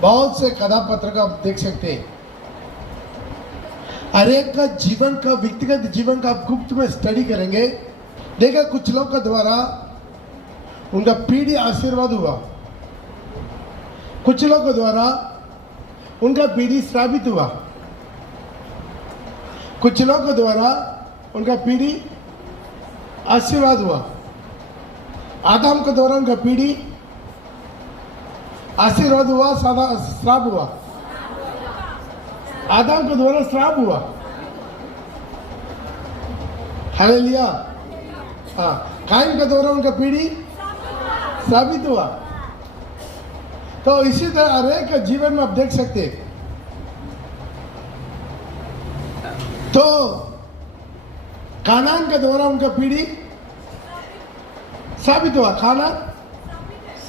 बहुत से कथापत्र का आप देख सकते हैं। हर एक का जीवन का, व्यक्तिगत जीवन का आप गुप्त में स्टडी करेंगे, देखा कुछ लोग का द्वारा उनका पीढ़ी आशीर्वाद हुआ, कुछ लोग के द्वारा उनका पीढ़ी श्रापित हुआ, कुछ लोग के द्वारा उनका पीढ़ी आशीर्वाद हुआ। आदम के द्वारा उनका पीढ़ी आशीर्वाद हुआ, सादा श्राप हुआ। आदम के द्वारा श्राप हुआ। हालेलुया। हाँ, कायम के द्वारा उनका पीढ़ी श्रापित हुआ। तो इसी तरह हरेक जीवन में आप देख सकते हैं। तो कानान के द्वारा उनका पीढ़ी साबित हुआ, कानान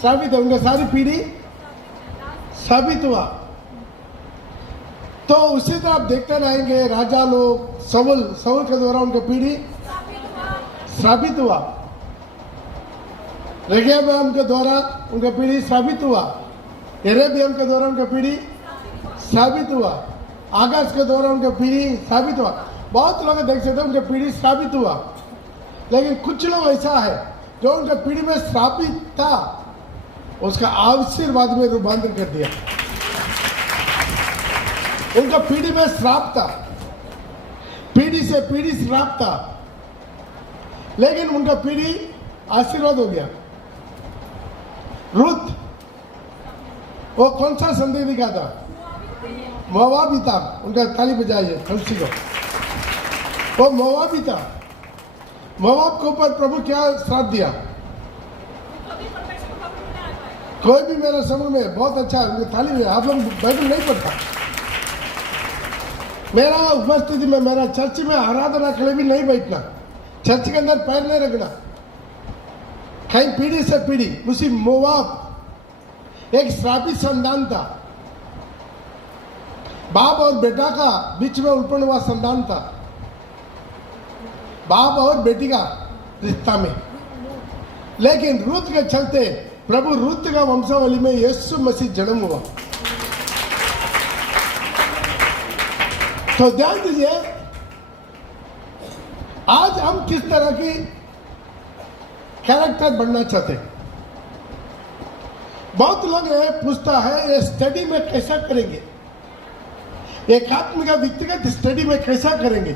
साबित हुआ, उनका सारी पीढ़ी साबित हुआ। तो उसी तरह आप देखते रहेंगे, राजा लोग, सऊल के द्वारा उनका पीढ़ी साबित हुआ, रेहबाम के द्वारा उनका पीढ़ी साबित हुआ, यरेबियम के द्वारा उनका पीढ़ी साबित हुआ, आगाज के द्वारा उनका पीढ़ी साबित हुआ। बहुत लोग देख सकते हैं उनका पीढ़ी साबित हुआ। लेकिन कुछ लोग ऐसा है जो उनका पीढ़ी में श्रापित था, उसका आशीर्वाद में रूपांतर कर दिया। उनका पीढ़ी में श्राप था, पीढ़ी से पीढ़ी श्राप था, लेकिन उनका पीढ़ी आशीर्वाद हो गया। रुत, वो कौन सा संदेश दिखा था? मोवाबी था। उनका ताली बजाइए तुलसी को। वो मोवाबी था। मोवाब के ऊपर प्रभु क्या श्राप दिया? कोई भी मेरे समूह में बहुत अच्छा ताली में, आप लोग बाइबल नहीं पढ़ता। मेरा उपस्थिति में, मेरा चर्च में आराधना के लिए भी नहीं बैठना, चर्च के अंदर पैर नहीं रखना। कहीं पीढ़ी से पीढ़ी, उसी मोवाब एक श्रापित संतान था। बाप और बेटा का बीच में उत्पन्न हुआ संतान था, बाप और बेटी का रिश्ता में। लेकिन रुत के चलते प्रभु रुत का वंशावली में यीशु मसीह जन्म हुआ। तो ध्यान दीजिए, आज हम किस तरह की कैरेक्टर बनना चाहते हैं। बहुत लोग पूछता है ये स्टडी में कैसा करेंगे, एक आत्मिक व्यक्तिगत स्टडी में कैसा करेंगे।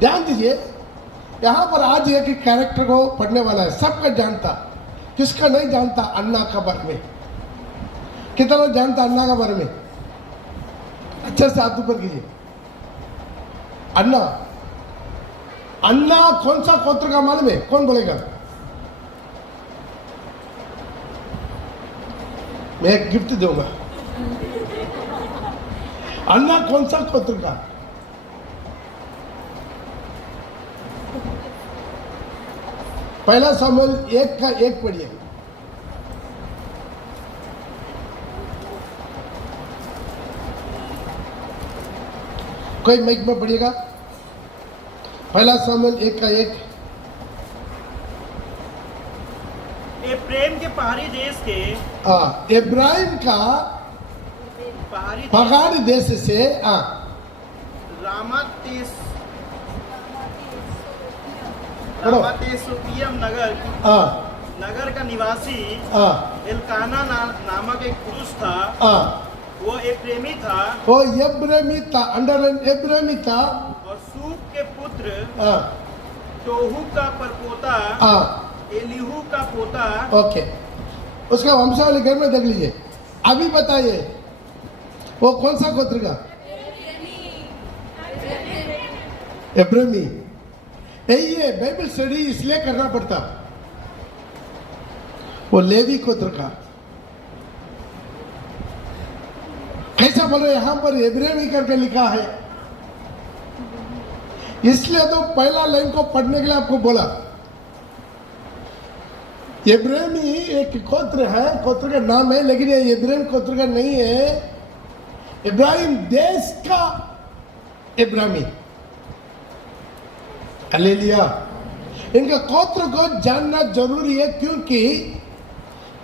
ध्यान दीजिए, यहां पर आज एक कैरेक्टर को पढ़ने वाला है, सबका जानता, किसका नहीं जानता? अन्ना का बारे में। कितना लोग जानता अन्ना का बारे में? अच्छे से हाथ ऊपर कीजिए। अन्ना, अन्ना कौन सा गोत्र का मालूम है? कौन बोलेगा? मैं एक गिफ्ट दूंगा। अन्ना कौन सा गोत्र का? पहला सामुएल 1 का 1 पढ़िए। कोई माइक में पढ़िएगा। पहला सामुएल 1 का 1। एप्रेम के पहाड़ी देश के, इब्राहिम का पहाड़ी देश से रामातेसोपियम नगर का निवासी एल्काना नामक एक पुरुष था। वो एप्रेमी था। वो एब्रेमी था, अंडरलाइन एब्रेमी था। और सूप के पुत्र तोहू का परपोता एलीहू का पोता। ओके, उसका वंशावली घर में देख लीजिए। अभी बताइए वो कौन सा गोत्र का? एब्रेमी। ये बाइबल स्टडी इसलिए करना पड़ता, वो लेवी गोत्र का। कैसा बोले यहां पर एब्रेमी करके लिखा है, इसलिए तो पहला लाइन को पढ़ने के लिए आपको बोला। एब्रेमी एक गोत्र है, गोत्र का नाम है, लेकिन ये एब्राहिम गोत्र का नहीं है। इब्राहिम देश का इब्राहिमी। हालेलुया। इनका गोत्र को जानना जरूरी है, क्योंकि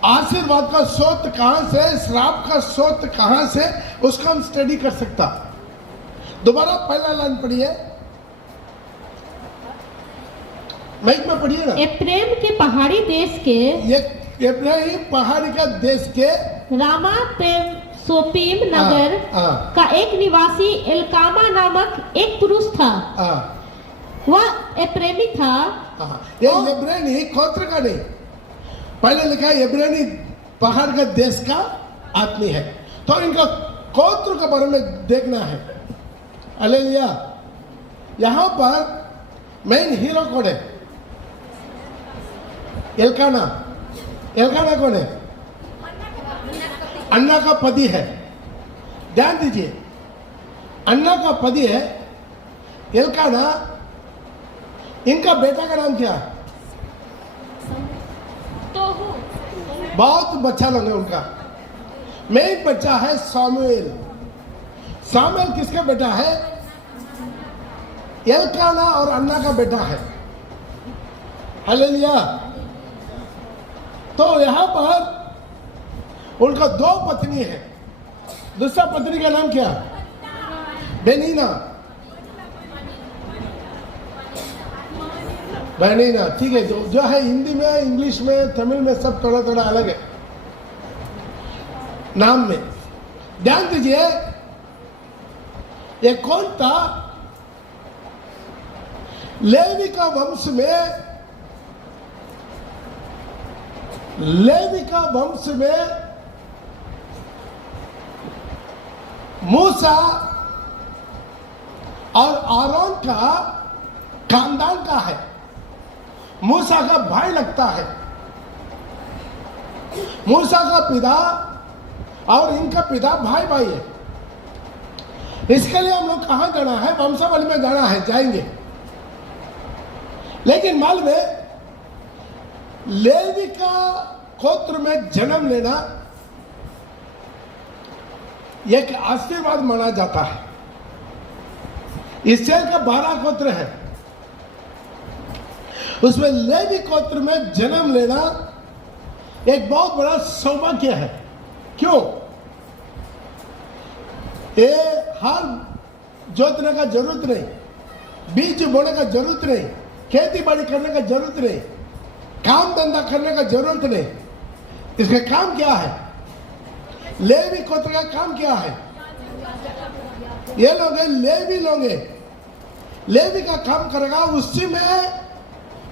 आशीर्वाद का स्रोत कहां से, श्राप का स्रोत कहां से, उसका हम स्टडी कर सकता। दोबारा पहला लाइन पढ़िए, माइक में पढ़िए ना। एफ्रेम के पहाड़ी देश के, ये इब्राहिम पहाड़ी का देश के रामात सोपीम नगर का एक निवासी एलकामा नामक एक पुरुष था। वह एप्रेमी था। ये इब्रानी गोत्र का नहीं, पहले लिखा है इब्रानी पहाड़ का देश का आदमी है, तो इनका गोत्र के बारे में देखना है। हालेलुया। यहां पर मेन हीरो कौन है? एलकाना। एलकाना कौन है? अन्ना का पति है। ध्यान दीजिए, अन्ना का पति है एलकाना। इनका बेटा का नाम क्या है? बहुत बच्चा लोग है उनका। मेन बच्चा है सामुएल। सामुएल किसका बेटा है? एलकाना और अन्ना का बेटा है। हालेलुया। तो यहां पर उनका दो पत्नी है। दूसरा पत्नी का नाम क्या? बेनीना। बेनीना, ठीक है। जो है हिंदी में, इंग्लिश में, तमिल में सब थोड़ा थोड़ा अलग है नाम में। ध्यान दीजिए, ये कौन था? लेवी का वंश में, लेवी का वंश में मूसा और आरोन का खानदान का है। मूसा का भाई लगता है। मूसा का पिता और इनका पिता भाई भाई है। इसके लिए हम लोग कहां जाना है? वंशावली में जाना है, जाएंगे। लेकिन मालूम है, लेवी का गोत्र में जन्म लेना एक आशीर्वाद माना जाता है। इसराइल का 12 गोत्र है, उसमें लेवी गोत्र में जन्म लेना एक बहुत बड़ा सौभाग्य है। क्यों? ये हर जोतने का जरूरत नहीं, बीज बोने का जरूरत नहीं, खेती बाड़ी करने का जरूरत नहीं, काम धंधा करने का जरूरत नहीं। इसका काम क्या है? लेवी गोत्र का काम क्या है? ये लोग लेवी लोग, लेवी का काम करेगा, उसी में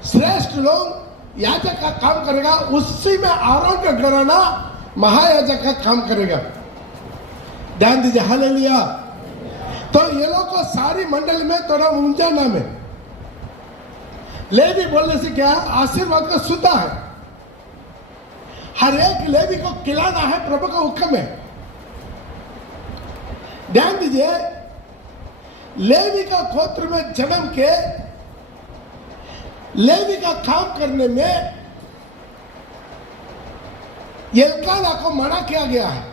श्रेष्ठ लोग याजक का काम करेगा, उसी में आरोन का घराना महायाजक का काम करेगा। ध्यान दीजिए। हालेलुया। तो ये लोग को सारी मंडली में थोड़ा ऊंचा नाम है। लेवी बोलने से क्या है? आशीर्वाद का सूता है। हर एक लेवी को खिलाना है, प्रभु का हुक्म है। ध्यान दीजिए, लेवी का गोत्र में जन्म के लेवी का काम करने में एलकाना को मना किया गया है।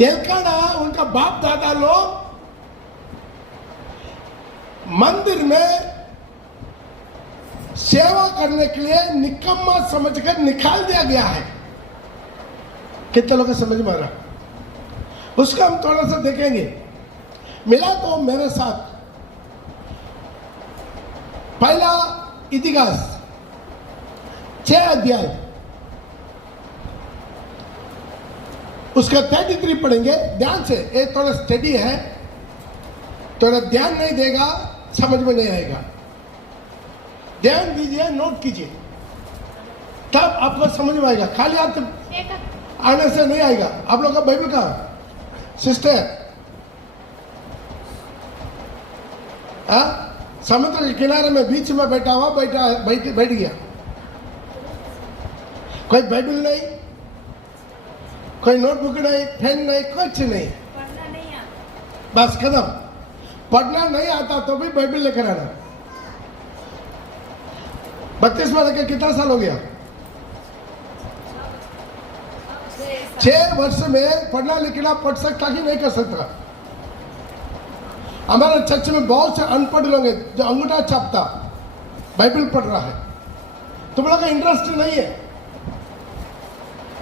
एलकाना, उनका बाप दादा लोग मंदिर में सेवा करने के लिए निकम्मा समझकर निकाल दिया गया है। कितने लोग समझ में आ रहा? उसका हम थोड़ा सा देखेंगे। मिला तो मेरे साथ पहला इतिहास 6 अध्याय, उसका 33 पढ़ेंगे ध्यान से। ये थोड़ा स्टडी है, थोड़ा ध्यान नहीं देगा समझ में नहीं आएगा। ध्यान दीजिए, नोट कीजिए, तब आपको समझ में आएगा। खाली हाथ आने से नहीं आएगा। आप लोग का बाइबल का सिस्टर समुद्र के किनारे में बीच में बैठा हुआ, बैठ गया। कोई बाइबल नहीं, कोई नोटबुक नहीं, पेन नहीं, कुछ नहीं, बस खत्म। पढ़ना नहीं आता तो भी बाइबल लेकर आना। 32 में लेकर कितना साल हो गया? 6 वर्ष में पढ़ना लिखना पढ़ सकता ही नहीं कर सकता। हमारे चर्च में बहुत से अनपढ़ लोग हैं जो अंगूठा छापता बाइबल पढ़ रहा है, तो तुम लोग का इंटरेस्ट नहीं है।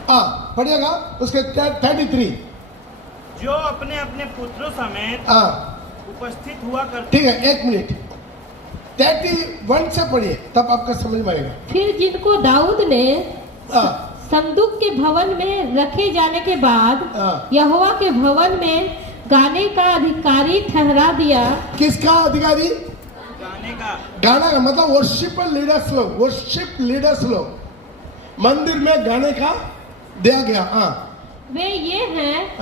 हाँ पढ़िएगा उसके 33। जो अपने अपने पुत्रों समेत उपस्थित हुआ करते। ठीक है, 1 मिनट, 31 से पढ़िए तब आपका समझ में आएगा। फिर जिनको दाऊद ने संदूक के भवन में रखे जाने के बाद यहोवा के भवन में गाने का अधिकारी ठहरा दिया। किसका अधिकारी? गाने का। गाना का मतलब वर्शिप लीडर्स लोग मंदिर में गाने का दिया गया। वे ये हैं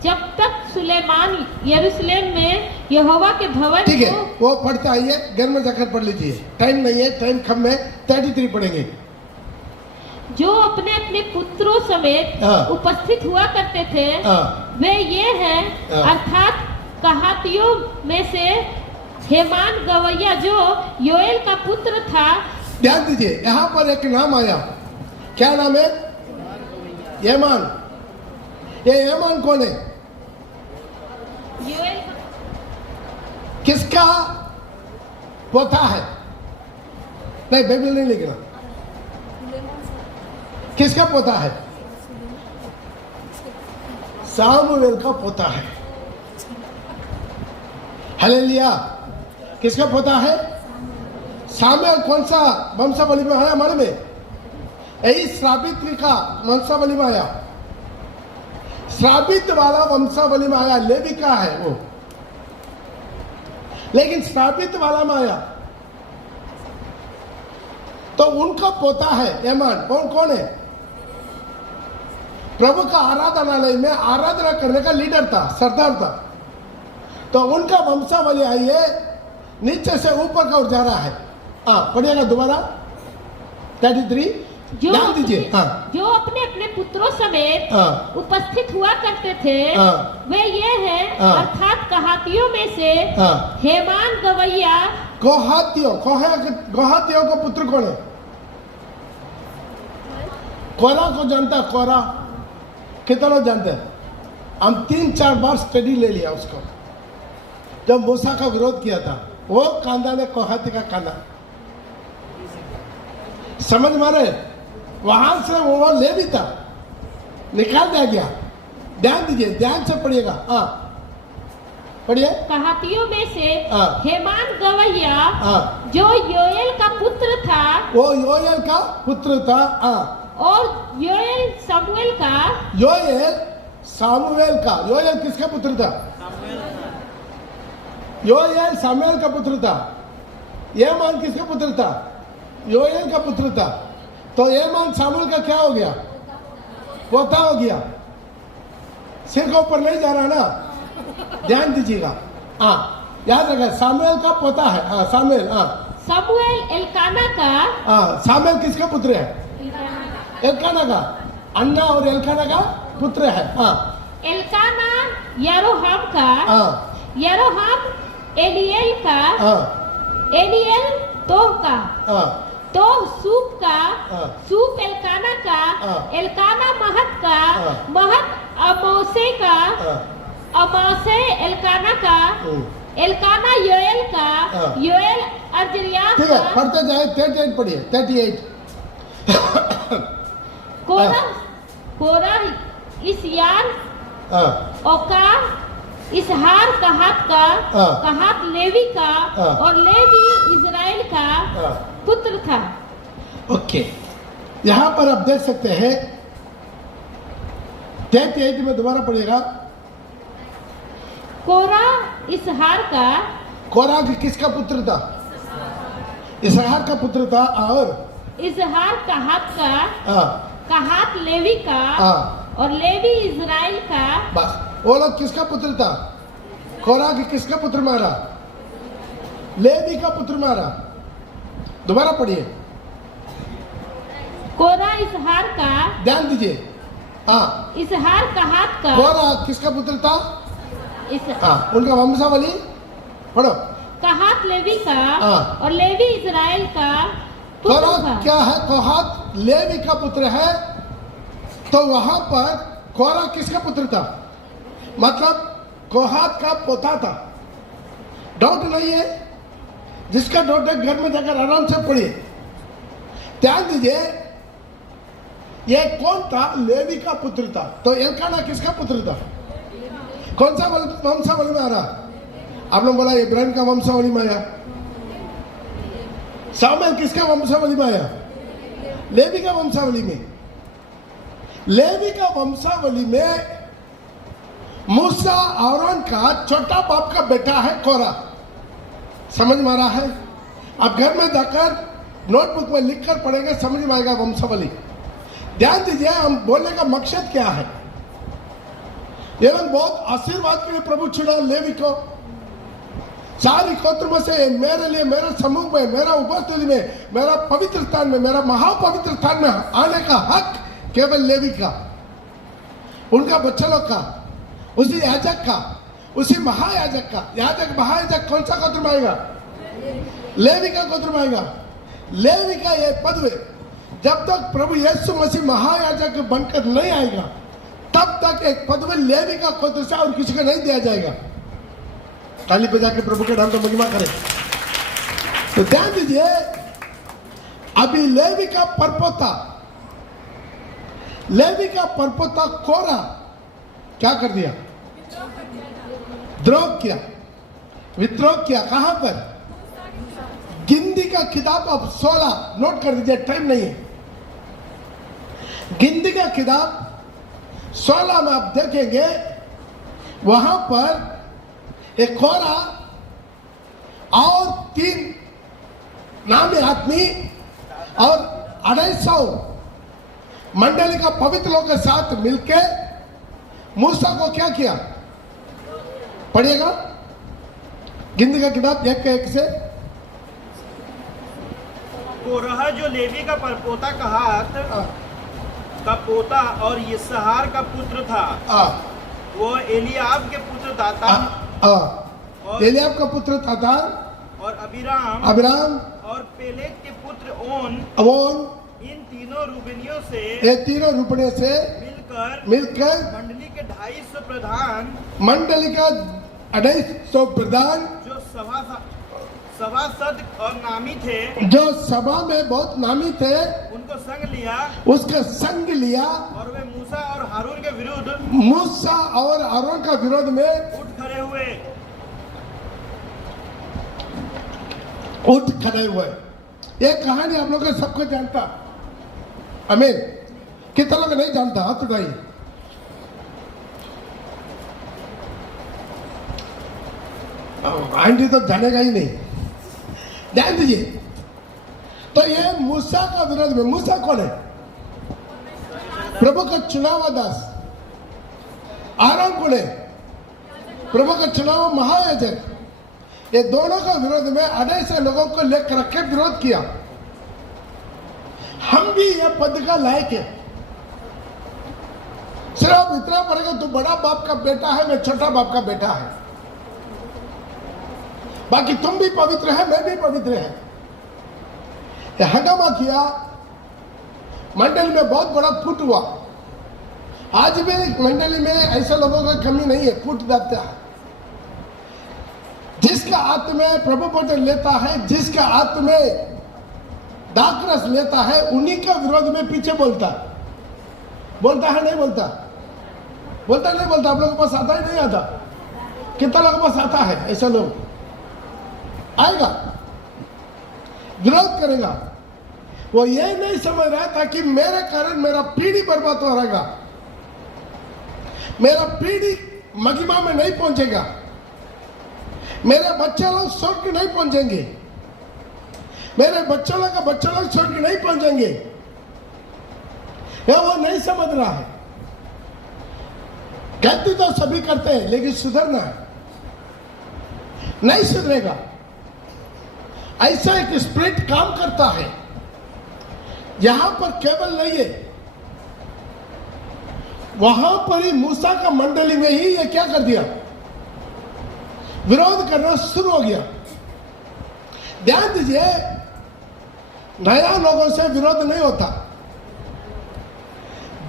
जब तक सुलेमान यरूशलेम में यहोवा के भवन। ठीक है, वो पढ़ते आइए, घर में जाकर पढ़ लीजिए, टाइम नहीं है, टाइम कम है। 33 पढ़ेंगे। जो अपने अपने पुत्रों समेत उपस्थित हुआ करते थे वे ये हैं अर्थात कहातियों में से हेमान गवैया जो योएल का पुत्र था। ध्यान दीजिए, यहाँ पर एक नाम आया, क्या नाम है? हेमान। ये हेमान कौन है? योएल किसका पोता है? नहीं, बाइबल नहीं लिखना। किसका पोता है? सामुएल का पोता है। हालेलुया। किसका पोता है? सामुएल कौन सा वंशावली में आया? हमारे में यही श्रापित का वंशावली में आया, श्रापित वाला वंशावली में आया, लेवी का है वो, लेकिन श्रापित वाला में आया तो उनका पोता है हेमान। कौन है? प्रभु का आराधनालय में आराधना करने का लीडर था, सरदार था। तो उनका वंशावली आई है, नीचे से ऊपर का ओर जा रहा है। पढ़िएगा दोबारा 33। ध्यान दीजिए। जो अपने अपने पुत्रों समेत उपस्थित हुआ करते थे वे ये हैं अर्थात कहातियों में से हेमान गवैया। कोहातियों का पुत्र कौन है? कोरा को जानता है? कोरा कितना जानते हैं? हम 3-4 बार स्टडी ले लिया उसको। जब मूसा का विरोध किया था, वो कांदा ने कोहाती का कांदा, समझ मारे, वहां से वो ले भी था, निकाल दिया गया। ध्यान दीजिए, ध्यान से पढ़िएगा। पढ़िए। कहातियों में से हेमान गवैया जो योएल का पुत्र था। वो योएल का पुत्र था। और योएल सामुएल का। योएल किसका पुत्र था? योएल सामुएल का पुत्र था। हेमान किसका पुत्र था? योएल का पुत्र था। तो हेमान सामुएल का क्या हो गया? पोता हो गया। सिर के ऊपर नहीं जा रहा ना, ध्यान दीजिएगा। याद रखा, सामुएल का पोता है। सामुएल एल्काना का। सामुएल किसका पुत्र है? एल्काना का। अन्ना और एल्काना का पुत्र है। एल्काना यरोहाम का। यरोहाम एलिएल का। एलिएल तोह का। तोह सूप का। सूप एल्काना का। एल्काना महत का। महत अमोसे का। अमासे एल्काना का। एल्काना योएल का। योएल अजरिया का। ठीक है, पढ़ते जाए। 38 पढ़िए। 38। कोरा इस्यार ओका इसहार कहात का। कहात लेवी का। और लेवी इजराइल का पुत्र था। ओके, यहाँ पर आप देख सकते हैं 38 में दोबारा पढ़िएगा। कोरा इसहार का। कोरा किसका पुत्र था? इसहार का पुत्र था। और इसहार कहात का। कहात लेवी का। और लेवी इजराइल का। बस, वो लोग किसका पुत्र था? कोरा किसका पुत्र मारा? लेवी का पुत्र मारा। दोबारा पढ़िए। कोरा इसहार का। ध्यान दीजिए। इसहार कहात का। कोरा किसका पुत्र था? उनका वंशावली पढ़ो। कहात लेवी का। और लेवी इजराइल का कोरा क्या है? कोहात लेवी का पुत्र है। तो वहां पर कोरा किसका पुत्र था? मतलब कोहात का पोता था। डाउट नहीं है? जिसका डाउट है घर में जाकर आराम से पढ़िए। ध्यान दीजिए, ये कौन था? लेवी का पुत्र था। तो एलकाना किसका पुत्र था? कौन सा वंशावली में आ रहा? आप लोग बोला इब्राहिम का वंशावली में आया। सामुएल किसका वंशावली में आया? लेवी का वंशावली में। लेवी का वंशावली में मूसा आरोन का छोटा बाप का बेटा है कोरा। समझ में आ रहा है? आप घर में जाकर नोटबुक में लिखकर पढ़ेंगे, समझ में आएगा वंशावली। ध्यान दीजिए, हम बोलने का मकसद क्या है? ये लोग बहुत आशीर्वाद के लिए प्रभु चुना लेवी को। सारी गोत्र में से मेरे लिए, मेरे समूह में, मेरा उपस्थिति में, मेरा पवित्र स्थान में, मेरा महापवित्र स्थान में आने का हक केवल लेवी का, उनका बच्चा लोग का, उसी याजक का, उसी महायाजक का। याजक महायाजक कौन सा गोत्र में आएगा? लेवी का गोत्र में आएगा। लेवी का ये पद जब तक प्रभु यीशु मसीह महायाजक बनकर नहीं आएगा, तब तक एक पद लेवी का गोत्र से और किसी को नहीं दिया जाएगा। ताली बजा के प्रभु के नाम को महिमा करें। तो ध्यान दीजिए, अभी लेवी का परपोता कोरा क्या कर दिया? द्रोह किया, विद्रोह किया। कहां पर? गिनती का किताब अब 16 नोट कर दीजिए, टाइम नहीं है। गिनती का किताब 16 में आप देखेंगे, वहां पर एक कोरा और 3 नामी आदमी और 250 मंडली का पवित्र लोग के साथ मिलकर मूसा को क्या किया? पढ़िएगा गिनती का किताब 1 से। कोरह जो लेवी का परपोता कहात का पोता और यिसहार का पुत्र था, वो एलियाब के पुत्र दातान एलियाब का पुत्र तातार और अबीराम और पेलेग के पुत्र ओन, इन तीनों रूबेनियों से, ये तीनों रूबेनियों से मिलकर मंडली के 250 प्रधान, मंडली का 250 प्रधान जो सभासद और नामी थे, जो सभा में बहुत नामी थे, उनको संग लिया, उसका संग लिया, और वे मूसा और हारून के विरुद्ध, मूसा और हारून का विरोध में उठ खड़े हुए। ये कहानी आप लोग सबको जानता। आमीन। कितना लोग नहीं जानता? हाथ उठाइए। आंटी तो जानेगा ही नहीं। ध्यान दीजिए, तो ये मूसा का विरोध में, मूसा कौन है? प्रभु का चुनाव दास। आरोन कौन है? प्रभु का चुनाव महायाजक। ये दोनों का विरोध में 250 लोगों को लेकर रख के विरोध किया। हम भी ये पद का लायक है। सिर्फ इतना पड़ेगा, तू बड़ा बाप का बेटा है, मैं छोटा बाप का बेटा है, बाकी तुम भी पवित्र है, मैं भी पवित्र है। ये हंगामा किया, मंडली में बहुत बड़ा फूट हुआ। आज भी मंडली में ऐसे लोगों की कमी नहीं है, फूट जाता है। जिसका हाथ में प्रभु वचन लेता है, जिसका हाथ में दाखरस लेता है, उन्हीं के विरोध में पीछे बोलता है। नहीं बोलता? बोलता नहीं बोलता? आप लोगों के पास आता ही नहीं आता? कितना लोगों के पास आता है? ऐसा लोग आएगा, विरोध करेगा। वो ये नहीं समझ रहा था कि मेरे कारण मेरा पीढ़ी बर्बाद हो रहेगा, मेरा पीढ़ी महिमा में नहीं पहुंचेगा, मेरे बच्चे लोग स्वर्ग नहीं पहुंचेंगे, मेरे बच्चों लोग का बच्चों लोग स्वर्ग नहीं पहुंचेंगे। वो नहीं समझ रहा है। गलती तो सभी करते हैं, लेकिन सुधरना है, नहीं सुधरेगा। ऐसा एक स्पिरिट काम करता है। यहां पर केवल नहीं है, वहां पर ही मूसा का मंडली में ही ये क्या कर दिया? विरोध करना शुरू हो गया। ध्यान दीजिए, नया लोगों से विरोध नहीं होता।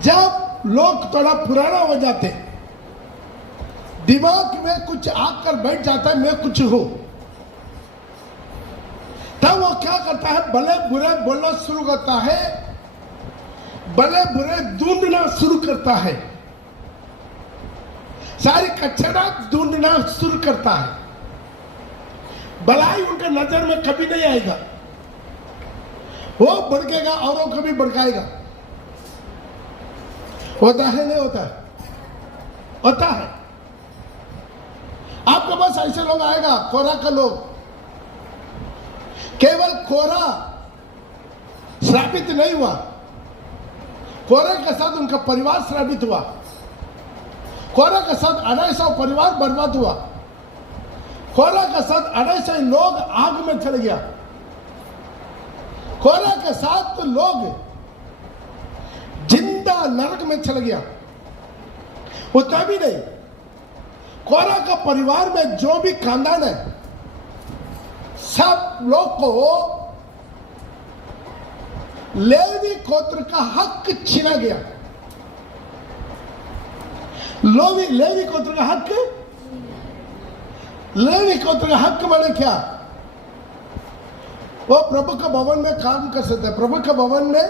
जब लोग थोड़ा पुराना हो जाते, दिमाग में कुछ आकर बैठ जाता है, मैं कुछ हूं, तब वो वो क्या करता है, भले बुरे बोलना शुरू करता है, भले बुरे ढूंढना शुरू करता है, सारी कचरा ढूंढना शुरू करता है। भलाई उनके नजर में कभी नहीं आएगा, वो भड़केगा और वो कभी भड़काएगा। होता है नहीं होता है? होता है। आपके पास ऐसे लोग आएगा, कोरा का लोग, केवल कोरा श्रापित नहीं हुआ, कोरे के साथ उनका परिवार श्रापित हुआ, कोरे के साथ 250 परिवार बर्बाद हुआ, कोरे के साथ 250 लोग आग में चले गया, कोरे के साथ लोग जिंदा नरक में चले गया। उतना भी नहीं, कोरा का परिवार में जो भी खानदान है, सब लोग को लेवी गोत्र का हक छीना गया। लेवी गोत्र का हक, लेवी गोत्र का हक माने क्या? वो प्रभु के भवन में काम कर सकते हैं, प्रभु के भवन में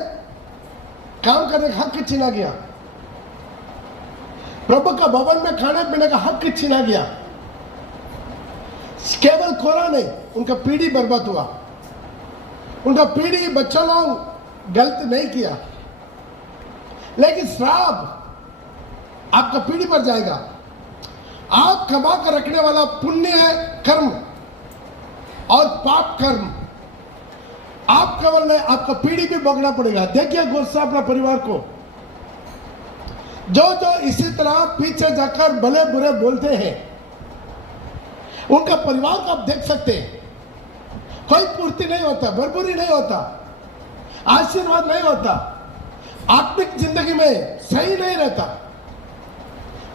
काम करने का हक छीना गया, प्रभु का भवन में खाने पीने का हक छीना गया। केवल कोरा नहीं, उनका पीढ़ी बर्बाद हुआ, उनका पीढ़ी बच्चों लोग गलत नहीं किया, लेकिन श्राप आपका पीढ़ी पर जाएगा। आप कमा कर रखने वाला पुण्य कर्म और पाप कर्म आप केवल नहीं, आपका पीढ़ी भी भोगना पड़ेगा। देखिए गुस्सा अपना परिवार को, जो जो इसी तरह पीछे जाकर भले बुरे बोलते हैं, उनका परिवार को आप देख सकते हैं। कोई पूर्ति नहीं होता, भरपूरी नहीं होता, आशीर्वाद नहीं होता, आत्मिक जिंदगी में सही नहीं रहता,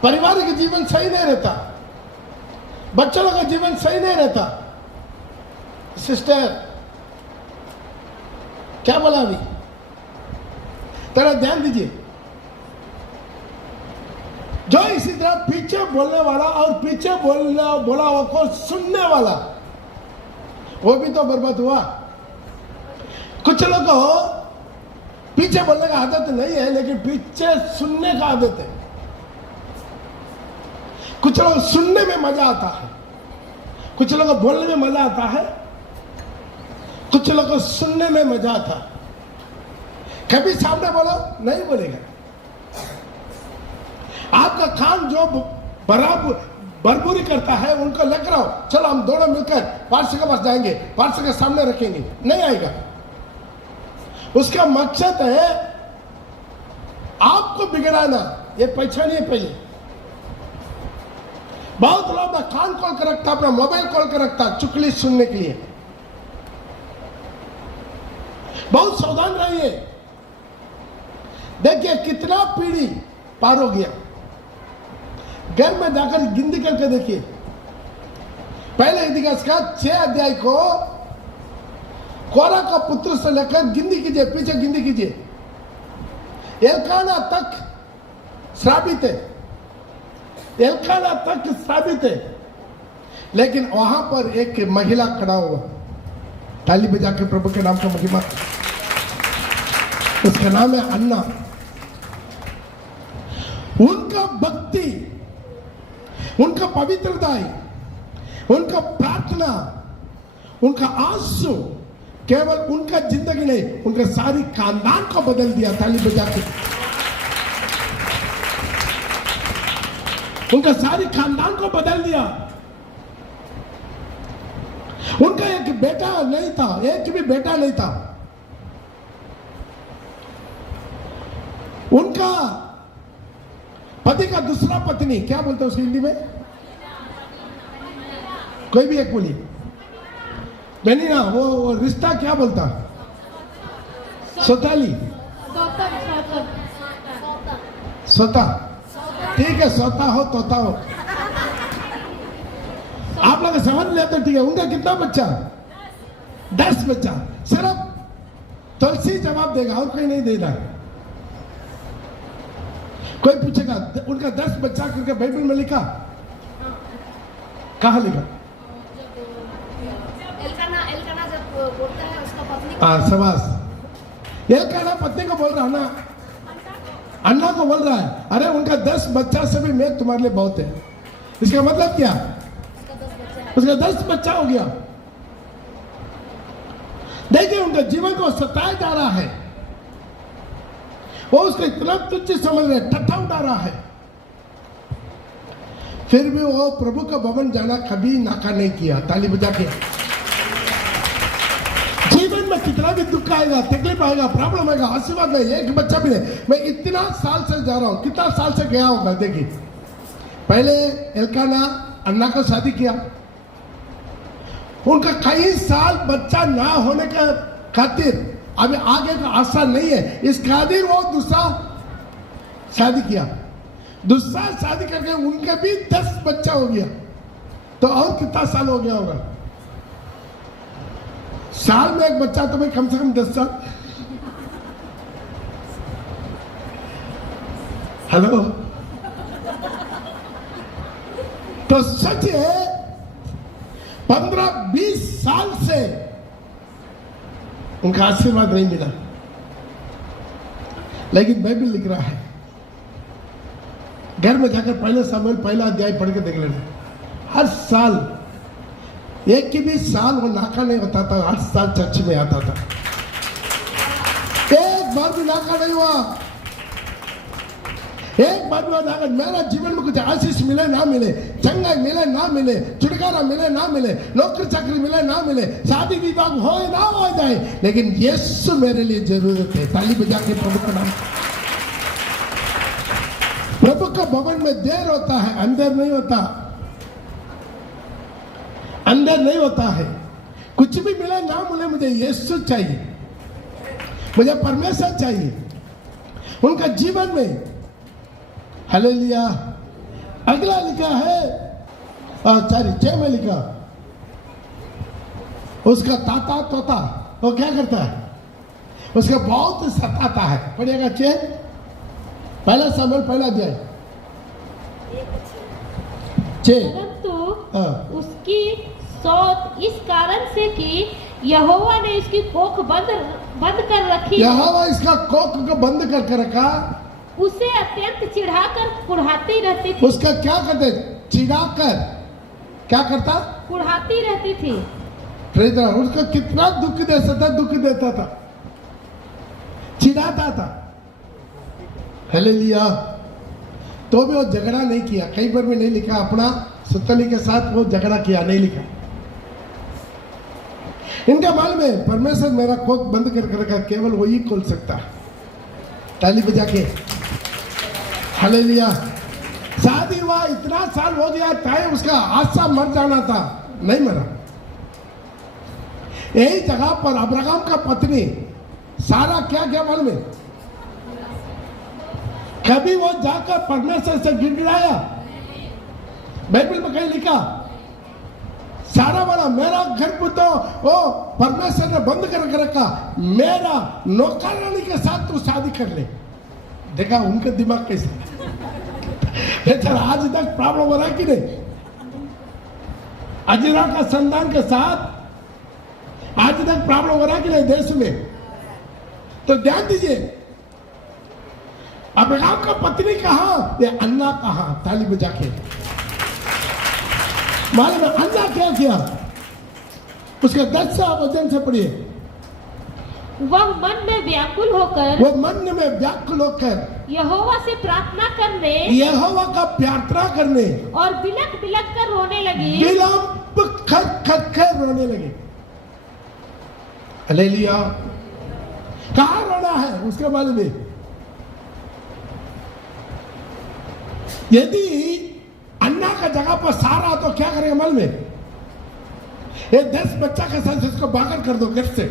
पारिवारिक जीवन सही नहीं रहता, बच्चों का जीवन सही नहीं रहता। सिस्टर क्या बोला अभी, तेरा ध्यान दीजिए। जो इसी तरह पीछे बोलने वाला और पीछे बोला हुआ को सुनने वाला, वो भी तो बर्बाद हुआ। कुछ लोगों को पीछे बोलने का आदत नहीं है, लेकिन पीछे सुनने का आदत है। कुछ लोग सुनने में मजा आता है, कुछ लोगों को बोलने में मजा आता है, कुछ लोगों को सुनने में मजा आता है। कभी सामने बोलो नहीं बोलेगा। आपका काम जो बराबरी करता है, उनको लेकर आओ, चलो हम दोनों मिलकर पार्षद के पास जाएंगे, पार्षद के सामने रखेंगे, नहीं आएगा। उसका मकसद है आपको बिगड़ाना। ये पहचानिए पहले। बहुत लोग अपना कान खोल कर रखता, अपना मोबाइल खोल कर रखता चुगली सुनने के लिए। बहुत सावधान रहिए। देखिए कितना पीढ़ी पार हो गया। घर में जाकर गिनती करके देखिए। पहले इतिहास का 6 अध्याय को कोरा का पुत्र से लेकर गिनती कीजिए, पीछे गिनती कीजिए। एल्काना तक श्रापित है, एल्काना तक श्रापित है, लेकिन वहां पर एक महिला खड़ा हुआ। ताली बजा के प्रभु के नाम का महिमा। उसका नाम है अन्ना। उनका भक्ति, उनका पवित्रता, उनका प्रार्थना, उनका आंसू केवल उनका जिंदगी नहीं, उनके सारी खानदान को बदल दिया। ताली बजा के। उनका सारी खानदान को बदल दिया। उनका एक बेटा नहीं था, एक भी बेटा नहीं था। उनका पति का दूसरा पत्नी, क्या बोलते हैं उसकी हिंदी में? कोई भी एक बोलिए। बहनी ना, वो रिश्ता क्या बोलता? सौताली, सोता। ठीक है, सोता हो तोता हो, आप लोग समझ लेते। ठीक है। उनका कितना बच्चा? 10 बच्चा। सिर्फ तुलसी जवाब देगा और कोई नहीं देगा। कोई पूछेगा उनका 10 बच्चा करके बाइबल में लिखा? कहाँ लिखा? एल्काना जब बोलता है हाँ शाबाश। ये कहना पत्नी को बोल रहा ना, अन्ना को बोल रहा है, अरे उनका 10 बच्चा से भी मैं तुम्हारे लिए बहुत है। इसका मतलब क्या? उसका 10 बच्चा हो गया। देखिए उनका जीवन को सताया जा रहा है, वो उसको इतना तुच्छ समझ रहे, टट्टा उड़ा रहा है, फिर भी वो प्रभु का भवन जाना कभी नाका नहीं किया। ताली बजा के। जीवन में कितना भी दुख आएगा, तकलीफ आएगा, प्रॉब्लम आएगा, आशीर्वाद नहीं, एक बच्चा भी नहीं। मैं इतना साल से जा रहा हूं, कितना साल से गया होगा। देखिए पहले एल्काना अन्ना को शादी किया, उनका कई साल बच्चा ना होने का खातिर अभी आगे का आशा नहीं है, इस खातिर वो दूसरा शादी किया। दूसरा शादी करके उनके भी 10 बच्चा हो गया, तो और कितना साल हो गया होगा? साल में एक बच्चा तो भाई कम से कम 10 साल। हेलो, तो सच है 15-20 साल से उनका आशीर्वाद नहीं मिला। लेकिन बाइबल लिख रहा है, घर में जाकर पहले सामुएल पहला अध्याय पढ़ के देख लेना। हर साल एक की भी साल वो नाका नहीं होता था, हर साल चर्च में आता था, एक बार भी नाका नहीं हुआ। एक बार भी नाका, मेरा जीवन में कुछ आशीष मिले ना मिले, चंगाई मिले ना मिले, छुटकारा मिले ना मिले, नौकरी चाकरी मिले ना मिले, शादी विवाह हो ना हो जाए, लेकिन यीशु मेरे लिए जरूरत है। ताली बजा के प्रभु का नाम। प्रभु का भवन में देर होता है, अंदर नहीं होता, अंदर नहीं होता है। कुछ भी मिले ना मिले, मुझे यीशु चाहिए, मुझे परमेश्वर चाहिए। उनका जीवन में हालेलुया। अगला लिखा है 4:6 में लिखा, उसका ताता तोता वो क्या करता है? उसका बहुत सताता है। पढ़िएगा 6 पहला सामुएल पहला अध्याय 6। परंतु उसकी सौत इस कारण से कि यहोवा ने इसकी कोख बंद कर रखी। यहोवा इसका कोख को बंद करके रखा। उसे अत्यंत चिढ़ाकर कुढ़ाती रहती थी। उसका क्या करते? चिढ़ाकर क्या करता? कुढ़ाती रहती थी। उसको कितना दुख दे सकता, दुख देता था, चिढ़ाता था। हालेलुया। तो भी वो झगड़ा नहीं किया, कई बार भी नहीं लिखा अपना सुतली के साथ वो झगड़ा किया, नहीं लिखा। इनका मालूम है परमेश्वर मेरा कोख बंद करके रखा, केवल वही खोल सकता है। ताली बजा के हालेलुया। शादी हुआ, इतना साल हो गया, चाहे उसका आशा मर जाना था, नहीं मरा। यही जगह पर अब्राहम का पत्नी सारा क्या क्या मालूम है? कभी वो जाकर परमेश्वर से गिड़गिड़ाया? बाइबल में कहीं लिखा? सारा वाला मेरा घर तो वो परमेश्वर ने बंद करके रखा, मेरा नौकरानी के साथ तू शादी कर ले। देखा उनका दिमाग कैसे? आज तक प्रॉब्लम हो रहा है कि नहीं? अजीरा का संतान के साथ आज तक प्रॉब्लम हो रहा है कि नहीं देश में? तो ध्यान दीजिए, अब्राहम का पत्नी कहा, ये अन्ना कहा। ताली बजा के मालूम है अन्ना क्या किया? उसके 10 वचन से पढ़िए। वह मन में व्याकुल होकर, वो मन में व्याकुल होकर यहोवा से प्रार्थना करने, यहोवा का प्रार्थना करने और बिलक बिलक कर रोने लगी। विलंब कर कर कर रोने लगे। हालेलुया। कहाँ रोना है उसके बारे में? यदि अन्ना का जगह पर सारा तो क्या करेगा मालूम है? ये 10 बच्चा के साथ इसको बाहर कर दो घर से।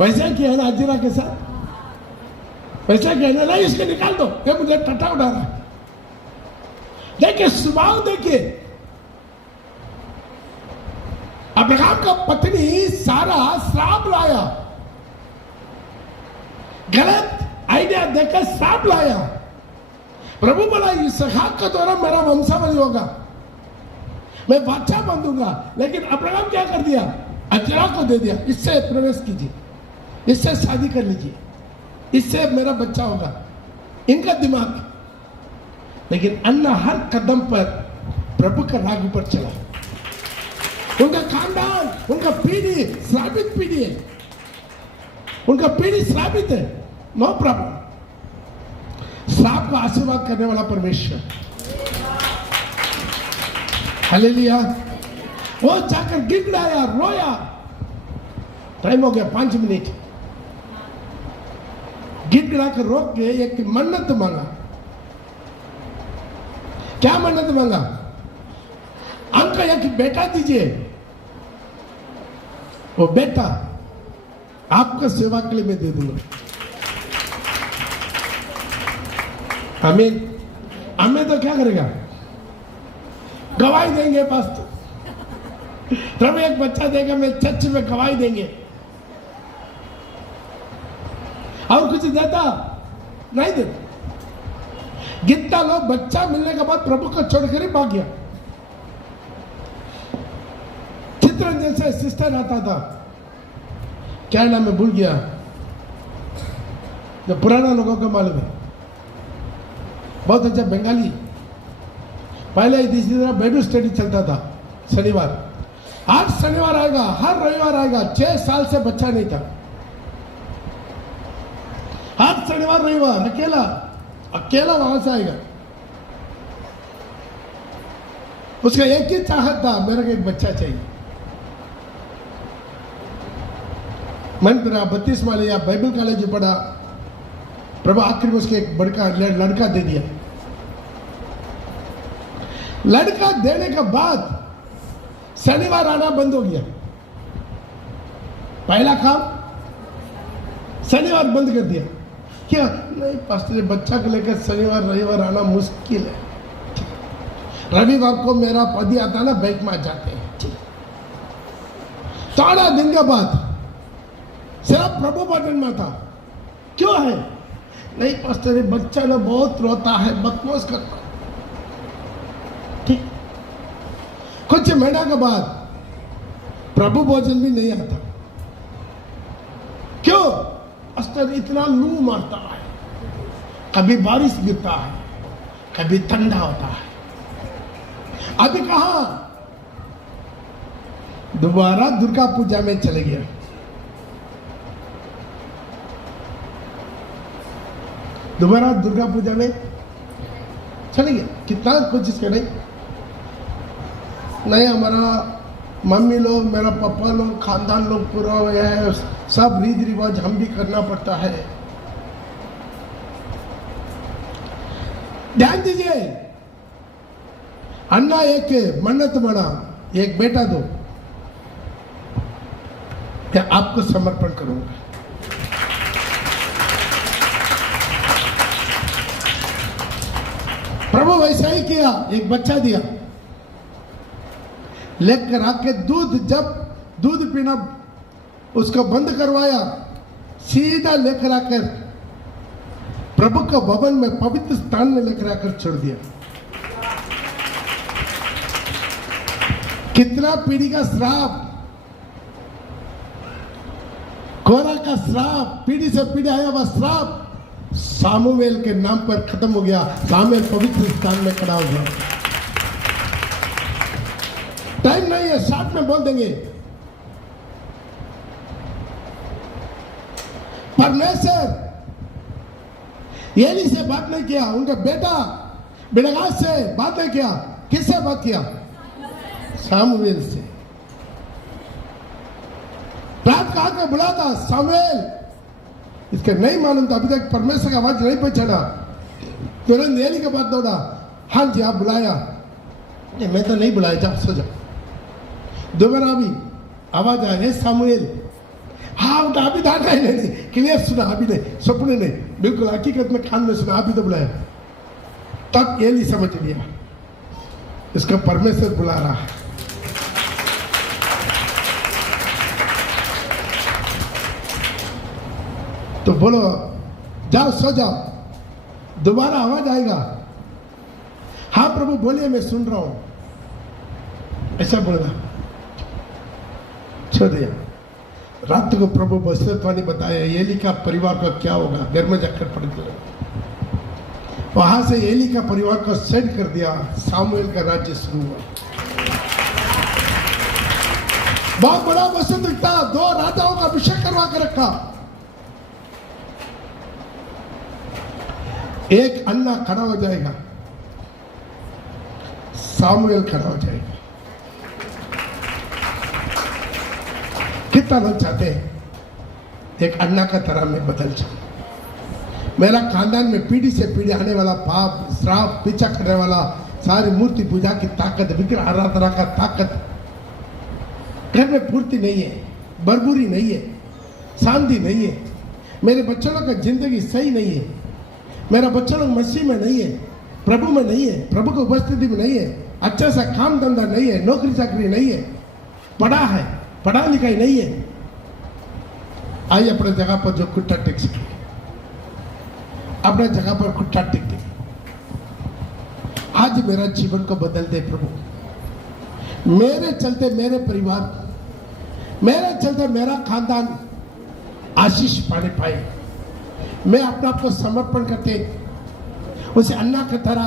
वैसे किया ना अजीरा के साथ, वैसे किया ना, नहीं इसको निकाल दो, ये मुझे टट्टा उड़ा रहा है। देखिए स्वभाव देखिए, अब्राहम का पत्नी सारा श्राप लाया, गलत आइडिया देकर श्राप लाया। प्रभु बोला इसहाक का द्वारा मेरा वंशावली होगा, मैं बादशाह बन दूंगा। लेकिन अब्राहम क्या कर दिया? अजरा को दे दिया, इससे प्रवेश कीजिए, इससे शादी कर लीजिए, इससे मेरा बच्चा होगा, इनका दिमाग। लेकिन अन्ना हर कदम पर प्रभु का राग पर चला। उनका खानदान, उनका पीढ़ी श्रापित पीढ़ी है, उनका पीढ़ी श्रापित है, नो प्रॉब्लम। श्राप का आशीर्वाद करने वाला परमेश्वर, हालेलुया। वो जाकर गिड़गिड़ाया, रोया। टाइम हो गया 5 मिनट। गिड़गिड़ा कर रोक के एक मन्नत मांगा। क्या मन्नत मांगा? हमको एक बेटा दीजिए, वो बेटा आपका सेवा के लिए मैं दे दूंगा। आमीन। हमें तो क्या करेगा? गवाही देंगे पास्टर, प्रभु एक बच्चा देगा, मैं चर्च में गवाही देंगे। और कुछ देता नहीं देता। कितना लोग बच्चा मिलने के बाद प्रभु को छोड़कर ही भाग गया। चित्रंजन से सिस्टर आता था, क्या नाम है भूल गया, जो पुराना लोगों को मालूम है, बहुत अच्छा बंगाली। पहले इसी तरह बाइबल स्टडी चलता था शनिवार। हर शनिवार आएगा, हर रविवार आएगा। 6 साल से बच्चा नहीं था। हर शनिवार रविवार अकेला अकेला वहां से आएगा। उसका एक ही चाहत था, मेरे को एक बच्चा चाहिए। मन करा 32 माले या बाइबल कॉलेज में पढ़ा। प्रभु आखिर में उसके एक बड़का लड़का दे दिया। लड़का देने के बाद शनिवार आना बंद हो गया। पहला काम शनिवार बंद कर दिया। क्या नहीं पास्टर, बच्चा को लेकर शनिवार रविवार आना मुश्किल है। रविवार को मेरा पति आता ना, बैंक में आ जाते हैं। थोड़ा दिन के बाद सिर्फ प्रभु भजन में था। क्यों है? नहीं पास्टर, बच्चा ना बहुत रोता है, बदमाश करता। ठीक, कुछ महीना के बाद प्रभु भोजन भी नहीं आता। क्यों? पास्टर इतना लू मारता है, कभी बारिश गिरता है, कभी ठंडा होता है। अभी कहा दोबारा दुर्गा पूजा में चले गया। दोबारा दुर्गा पूजा में चले गया। कितना कोशिश करें, नहीं हमारा मम्मी लोग, मेरा पापा लोग, खानदान लोग पूरा हुए हैं, सब रीति रिवाज हम भी करना पड़ता है। ध्यान दीजिए, अन्ना एक मन्नत बना, एक बेटा दो, मैं आपको समर्पण करूंगा। प्रभु वैसा ही किया, एक बच्चा दिया। लेकर आके जब दूध पीना उसको बंद करवाया, सीधा लेकर आकर प्रभु का भवन में, पवित्र स्थान में लेकर आकर छोड़ दिया। कितना पीढ़ी का श्राप, कोरा का श्राप, पीढ़ी से पीढ़ी आया हुआ श्राप सामुएल के नाम पर खत्म हो गया। सामुएल पवित्र स्थान में खड़ा हो गया। टाइम नहीं है, साथ में बोल देंगे। परमेश्वर एली से बात नहीं किया, उनका बेटा बिलगाद से बात नहीं किया। किससे बात किया? सामुएल से। रात कहा के बुला था सामुएल, इसके नहीं मालूम था, अभी तक परमेश्वर का आवाज नहीं पहचाना। तुरंत एली के पास दौड़ा, हाँ जी आप बुलाया? मैं तो नहीं बुलाया, जा सो जाओ। दोबारा भी आवाज आया, सामुएल। हाँ उठा, अभी था नहीं, क्लियर सुना, अभी नहीं, सपने नहीं, बिल्कुल हकीकत में कान में सुना, अभी तो बुलाया। तब एली समझ लिया इसका परमेश्वर बुला रहा है। तो बोलो जाओ सो जाओ, दोबारा आवाज आएगा। हाँ प्रभु बोलिए, मैं सुन रहा हूं, ऐसा बोलना। छोड़ दिया। रात को प्रभु भविष्यवाणी बताया एली का परिवार का क्या होगा, घर में जाकर पड़ गया। वहां से एली का परिवार को सेट कर दिया, सामुएल का राज्य शुरू हुआ। बहुत बड़ा वस्तु दिखता, 2 राजाओं का अभिषेक करवा कर रखा। एक अन्ना खड़ा हो जाएगा, सामुएल खड़ा हो जाएगा। कितना लोग चाहते हैं एक अन्ना का तरह में बदल जाऊं, मेरा खानदान में पीढ़ी से पीढ़ी आने वाला पाप, श्राप, पीछा करने वाला सारी मूर्ति पूजा की ताकत, विग्रह आराधना का ताकत घर में पूर्ति नहीं है, बरबुरी नहीं है, शांति नहीं है, मेरे बच्चों का जिंदगी सही नहीं है, मेरा बच्चा लोग मसीह में नहीं है, प्रभु में नहीं है, प्रभु की उपस्थिति में नहीं है, अच्छा सा काम धंधा नहीं है, नौकरी चाकरी नहीं है, पढ़ा है, पढ़ा लिखाई नहीं है। आइए अपने जगह पर जो कुट्टा टेक सके अपने जगह पर कुट्टा टेक दे। आज मेरा जीवन को बदल दे प्रभु, मेरे चलते मेरे परिवार, मेरे चलते मेरा खानदान आशीष पाने पाए। मैं अपने आप को समर्पण करते उसे अन्ना की तरह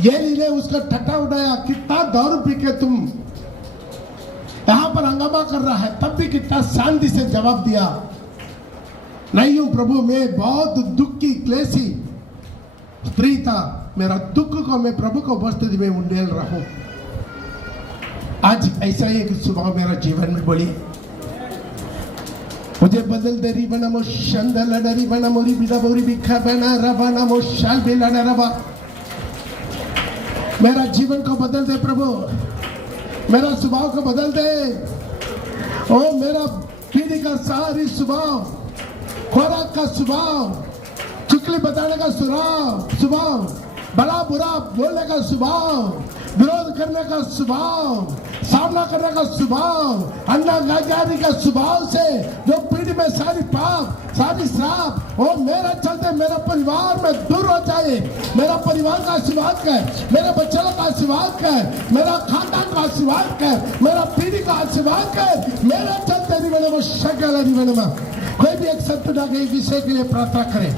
ये लीले उसका ठट्टा उड़ाया, कितना दारू पी के तुम यहां पर हंगामा कर रहा है, तब भी कितना शांति से जवाब दिया, नहीं हूं प्रभु, मैं बहुत दुख की क्लेशी स्त्री था, मेरा दुख को मैं प्रभु को उपस्थिति में उंडेल रहा हूं। आज ऐसा ही एक सुबह मेरा जीवन में बोली, मुझे बदल दे री बना मो शंदल डरी बना मोरी बिदा बोरी बिखा बना रबा ना मो शाल बिला ना रबा। मेरा जीवन को बदल दे प्रभु, मेरा स्वभाव को बदल दे। ओ मेरा पीढ़ी का सारी स्वभाव, खुराक का स्वभाव, चुगली बताने का स्वभाव, बड़ा बुरा बोलने का स्वभाव, विरोध करने का स्वभाव, सामना करने का स्वभाव, अन्ना गाजारी का स्वभाव से जो पीढ़ी में सारी पाप, सारी श्राप और मेरा चलते मेरा परिवार में दूर हो जाए। मेरा परिवार का आशीर्वाद कर, मेरे बच्चों का आशीर्वाद कर, मेरा खानदान का आशीर्वाद कर, मेरा पीढ़ी का आशीर्वाद कर, मेरे चलते रिवण में शगल रिवण में। कोई भी एक सत्य विषय के लिए प्रार्थना करें।